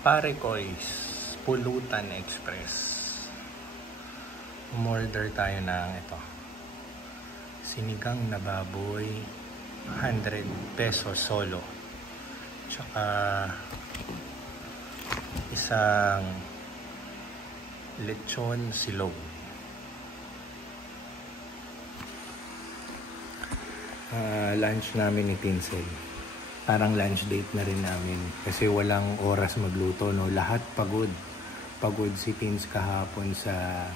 Pare Koy's Pulutan Express. Umorder tayo ng ito. Sinigang na baboy, 100 pesos solo. Tsaka isang lechon silog. Lunch namin ni Tinsel. Parang lunch date na rin namin kasi walang oras magluto, no? Lahat pagod si Tins kahapon sa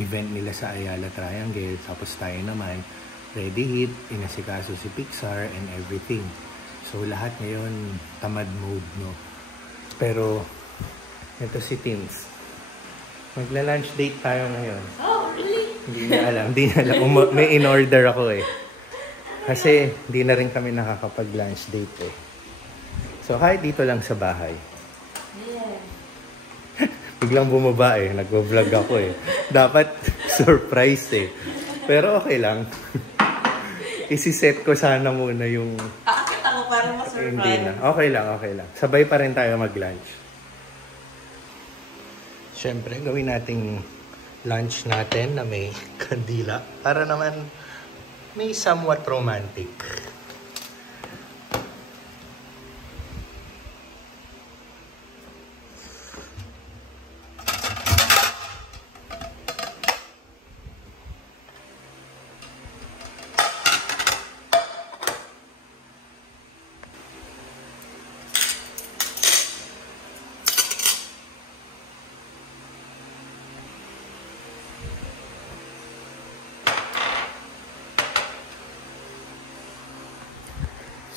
event nila sa Ayala Triangle. Tapos tayo naman ready hit, inasikaso si Pixar and everything. So lahat ngayon tamad mode, no? Pero ito si Tins, magla-lunch date tayo ngayon. Oh, really? Hindi na alam. May in-order ako eh. Kasi hindi na rin kami nakakapag-lunch date eh. So kahit dito lang sa bahay. Yeah. Biglang bumaba eh. Nag-vlog ako eh. Dapat surprise eh. Pero okay lang. Isi-set ko sana muna yung... Aakit ako para ma-surprise. Hindi na. Okay lang. Sabay pa rin tayo mag-lunch. Siyempre, gawin nating lunch natin na may kandila. Para naman may somewhat romantic.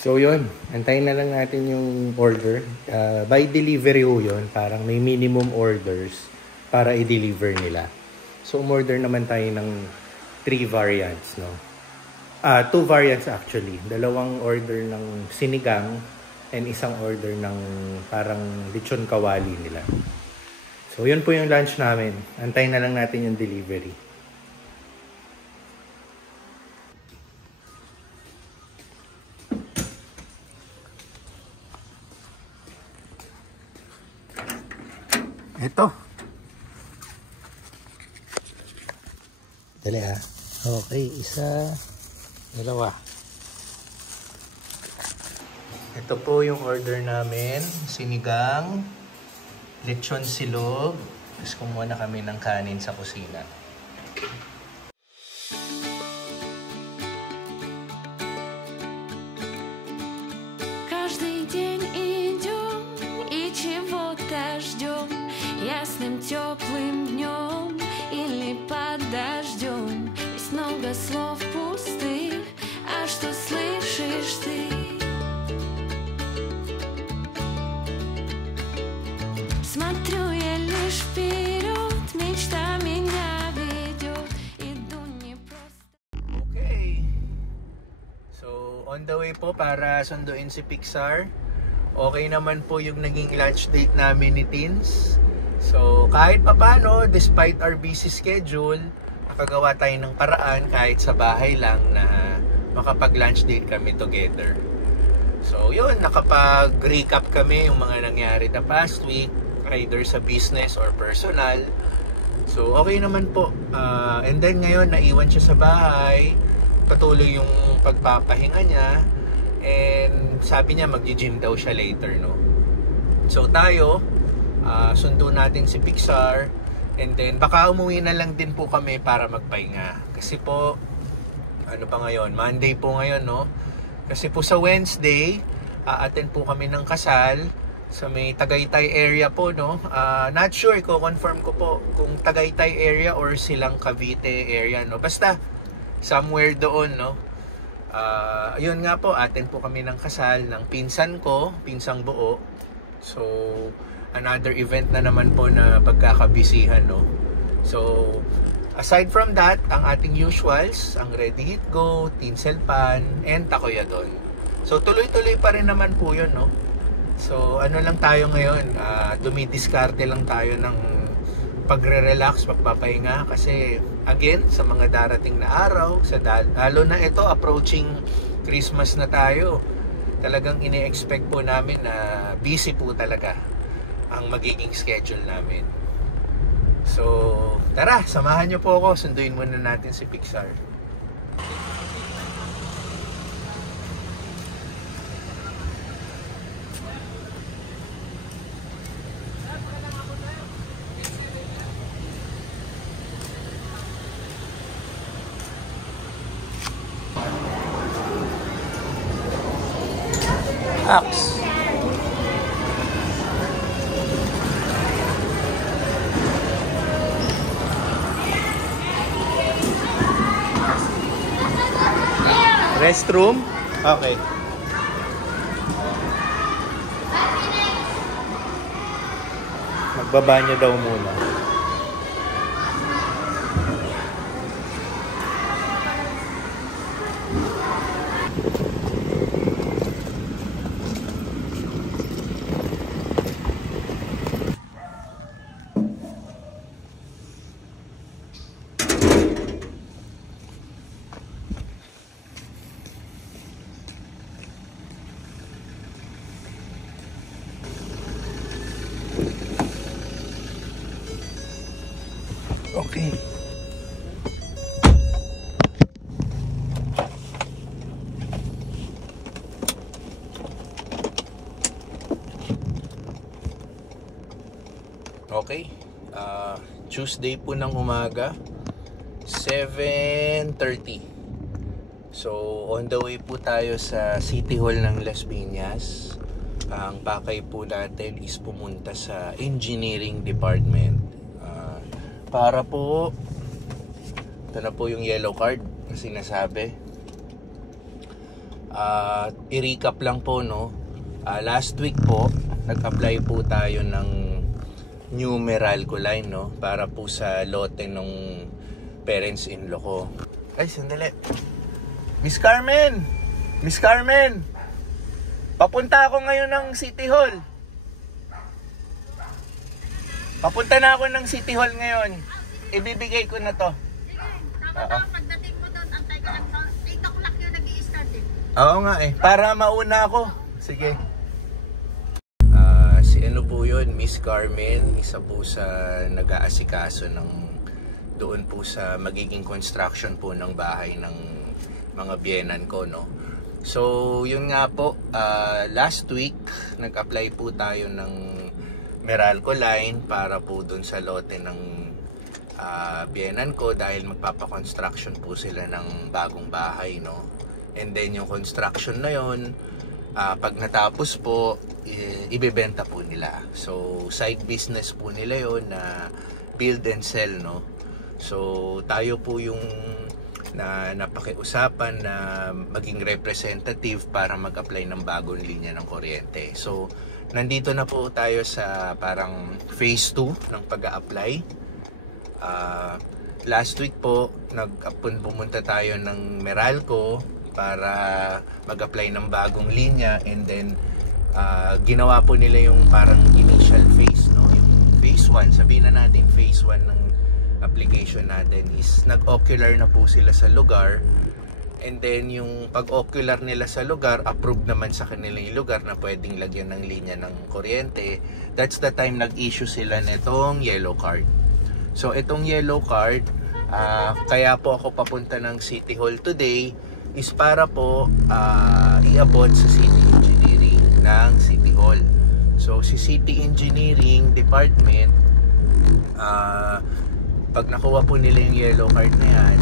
So yun, antayin na lang natin yung order. By delivery ho yun, parang may minimum orders para i-deliver nila. So umorder naman tayo ng 3 variants, no? 2 variants actually. Dalawang order ng sinigang and isang order ng parang lechon kawali nila. So yun po yung lunch namin. Antayin na lang natin yung delivery. Ito. Dali ah. Okay, isa, dalawa. Ito po yung order namin. Sinigang, lechon silog. Tapos kumuha na kami ng kanin sa kusina. Ясным теплым днем или под дождем. Есть много слов пустых, а что слышишь ты? Смотрю я лишь вперед, мечта меня ведет. Иду не просто. Okay. So, on the way po para sunduin si Pixar. Okay naman po yung naging lunch date namin ni Tins. So, kahit papano, despite our busy schedule, nakagawa tayo ng paraan kahit sa bahay lang na makapag-lunch date kami together. So, yun, nakapag-recap kami yung mga nangyari the past week, either sa business or personal. So, okay naman po. And then ngayon, naiwan siya sa bahay. Patuloy yung pagpapahinga niya. And sabi niya, mag-gym daw siya later, no? So, tayo... sundo natin si Pixar and then baka umuwi na lang din po kami para magpahinga kasi po ano pa ngayon, Monday po ngayon, no? Kasi po sa Wednesday attend po kami ng kasal sa may Tagaytay area po, no? Not sure, ko-confirm ko po kung Tagaytay area or silang Cavite area, no? Basta somewhere doon, no? Yun nga po, attend po kami ng kasal ng pinsan ko, pinsang buo. So another event na naman po na pagkakabisihan, no? So, aside from that, ang ating usuals, ang Ready Hit Go, Tinsel Pan, and Takoyadon. So, tuloy-tuloy pa rin naman po yun, no? So, ano lang tayo ngayon, dumidiskarte lang tayo ng pagre-relax, pagpapahinga. Kasi, again, sa mga darating na araw, lalo na ito, approaching Christmas na tayo. talagang ine-expect po namin na busy po talaga ang magiging schedule namin. So, tara, samahan nyo po ako. Sunduin muna natin si Pixar. Axe. Restroom? Okay. Magbabanyo daw muna. Okay. Okay. Tuesday po ng umaga, 7:30. So, on the way po tayo sa City Hall ng Las Piñas. Ang pakay po natin is pumunta sa Engineering Department. Para po, ito na po yung yellow card na sinasabi. I-recap lang po, no? Last week po, nag-apply po tayo ng new Meralco line, no? Para po sa lote ng parents-in-law ko. Ay, sandali. Miss Carmen! Miss Carmen! Papunta ako ngayon ng City Hall. Papunta na ako ng City Hall ngayon. Ibibigay ko na to. Sige, tama pagdating mo doon, antay ka lang sa 8 o'clock yung nag-i-start eh. Oo nga eh. Para mauna ako. Sige. Si ano po yun, Miss Carmen. Isa po sa nag-aasikaso ng doon po sa magiging construction po ng bahay ng mga biyenan ko, no? So, yun nga po. Last week, nag-apply po tayo ng Meralco line para po dun sa lote ng biyenan ko dahil magpapakonstruction po sila ng bagong bahay, no? And then yung construction na yun, pag natapos po, ibebenta po nila. So side business po nila yun na build and sell, no? So tayo po yung napakiusapan na maging representative para mag-apply ng bagong linya ng kuryente. So nandito na po tayo sa parang phase 2 ng pag-a-apply. Last week po, pumunta tayo ng Meralco para mag-apply ng bagong linya, and then ginawa po nila yung parang initial phase, no? Yung phase 1, sabihin na natin phase 1 ng application natin is nag-ocular na po sila sa lugar. And then yung pag-ocular nila sa lugar, approved naman sa kanila yung lugar na pwedeng lagyan ng linya ng kuryente. That's the time nag-issue sila nitong yellow card. So itong yellow card, kaya po ako papunta ng City Hall today is para po i-abot sa City Engineering ng City Hall. So si City Engineering Department, pag nakuha po nila yung yellow card na yan,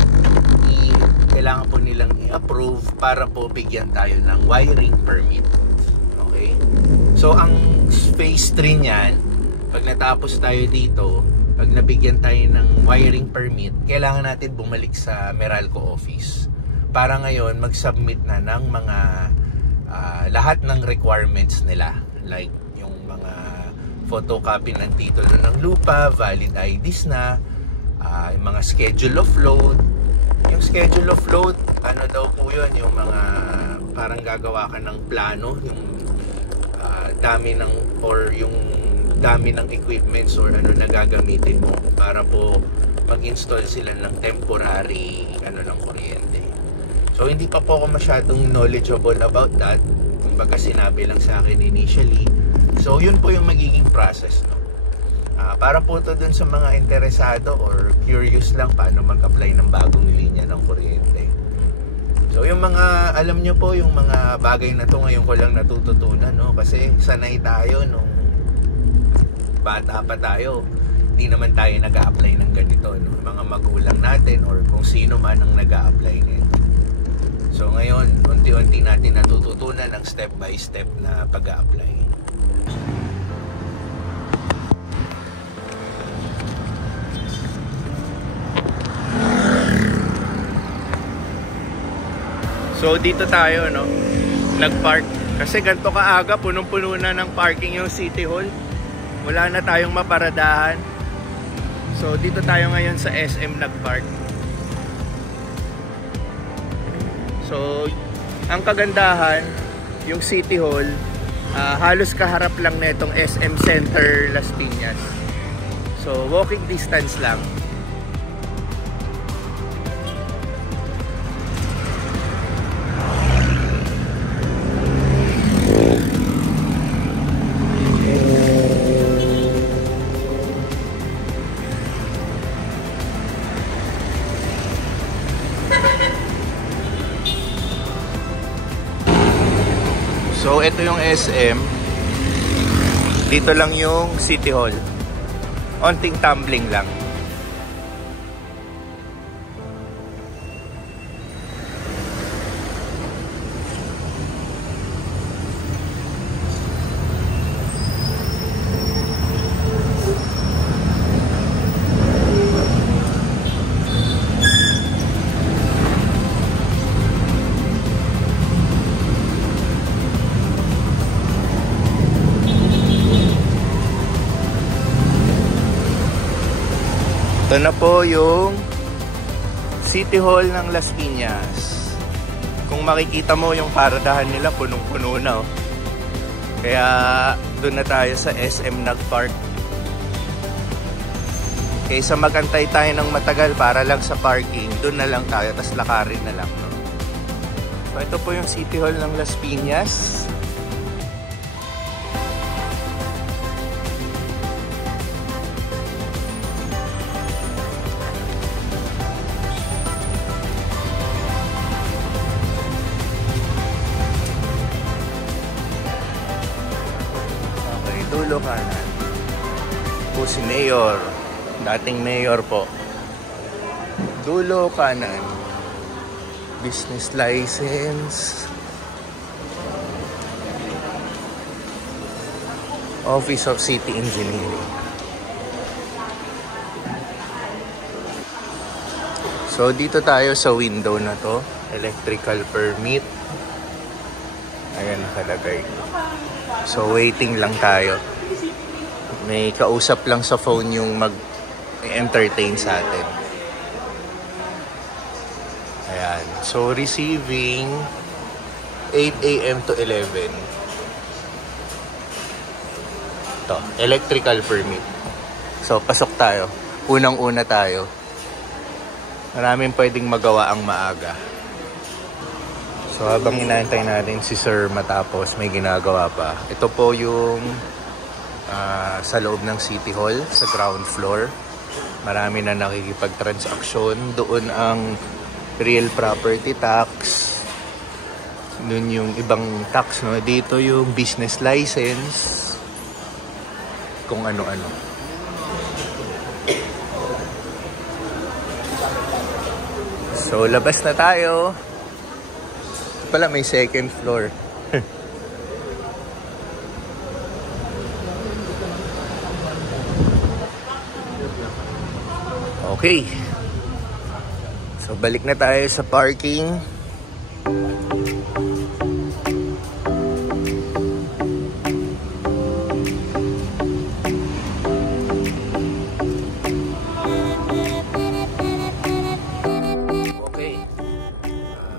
kailangan po nilang i-approve para po bigyan tayo ng wiring permit. Okay? So ang phase 3 niyan, pag natapos tayo dito, pag nabigyan tayo ng wiring permit, kailangan natin bumalik sa Meralco office para ngayon mag-submit na ng mga lahat ng requirements nila, like yung mga photocopy ng titulo ng lupa, valid IDs na, yung mga schedule of load. Yung schedule of load, ano daw po yun, yung mga parang gagawa ka ng plano, yung dami ng, or yung dami ng equipments or ano na gagamitin mo para po mag-install sila ng temporary ano ng kuryente. So hindi pa po ako masyadong knowledgeable about that. kumbaga sinabi lang sa akin initially. So yun po yung magiging process, no? Para po to dun sa mga interesado or curious lang paano mag-apply ng bagong linya ng kuryente. So yung mga, alam nyo po, yung mga bagay na to ngayon ko lang natututunan, no? Kasi sanay tayo nung bata pa tayo, hindi naman tayo nag-a-apply ng ganito, no? Mga magulang natin or kung sino man ang nag-a-apply nito. So ngayon, unti-unti natin natututunan ng step by step na pag-a-apply. So dito tayo, no, nag-park. Kasi ganito kaaga, punong-puno na ng parking yung City Hall. Wala na tayong maparadahan. So dito tayo ngayon sa SM nag-park. So ang kagandahan, yung City Hall, halos kaharap lang netong SM Center Las Piñas. So walking distance lang. So ito yung SM. Dito lang yung City Hall. Onting tumbling lang. Ito na po yung City Hall ng Las Piñas. Kung makikita mo yung paradahan nila, punong-puno na, oh. Kaya doon na tayo sa SM nag-park. Kaysa magantay tayo ng matagal para lang sa parking, doon na lang tayo, tas lakarin na lang, no? So ito po yung City Hall ng Las Piñas. Dulo kanan po si Mayor, dating Mayor po. Dulo kanan, business license, Office of City Engineering. So dito tayo sa window na to, electrical permit. Ayan nakalagay. So waiting lang tayo. May kausap lang sa phone yung mag-entertain sa atin. Ayan. So receiving 8 AM to 11. Ito, electrical permit. So pasok tayo. Unang-una tayo. Maraming pwedeng magawa ang maaga. So habang inaantay natin si Sir matapos, may ginagawa pa. Ito po yung sa loob ng City Hall, sa ground floor. Marami na nakikipag-transaksyon. Doon ang real property tax. Doon yung ibang tax, no? Dito yung business license. Kung ano-ano. So labas na tayo. Pala may second floor. Okay. So balik na tayo sa parking.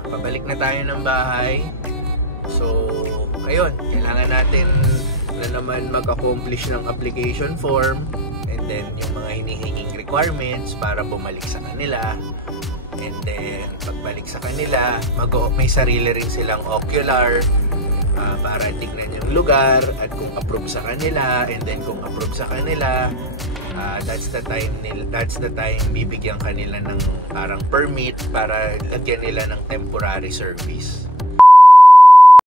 Pabalik na tayo ng bahay. So, ayun, kailangan natin na naman mag-accomplish ng application form and then yung mga hinihinging requirements para bumalik sa kanila. And then, pagbalik sa kanila, may sarili rin silang ocular, para tignan yung lugar at kung approve sa kanila, and then kung approve sa kanila, that's the time bibigyan kanila ng parang permit para lagyan nila ng temporary service.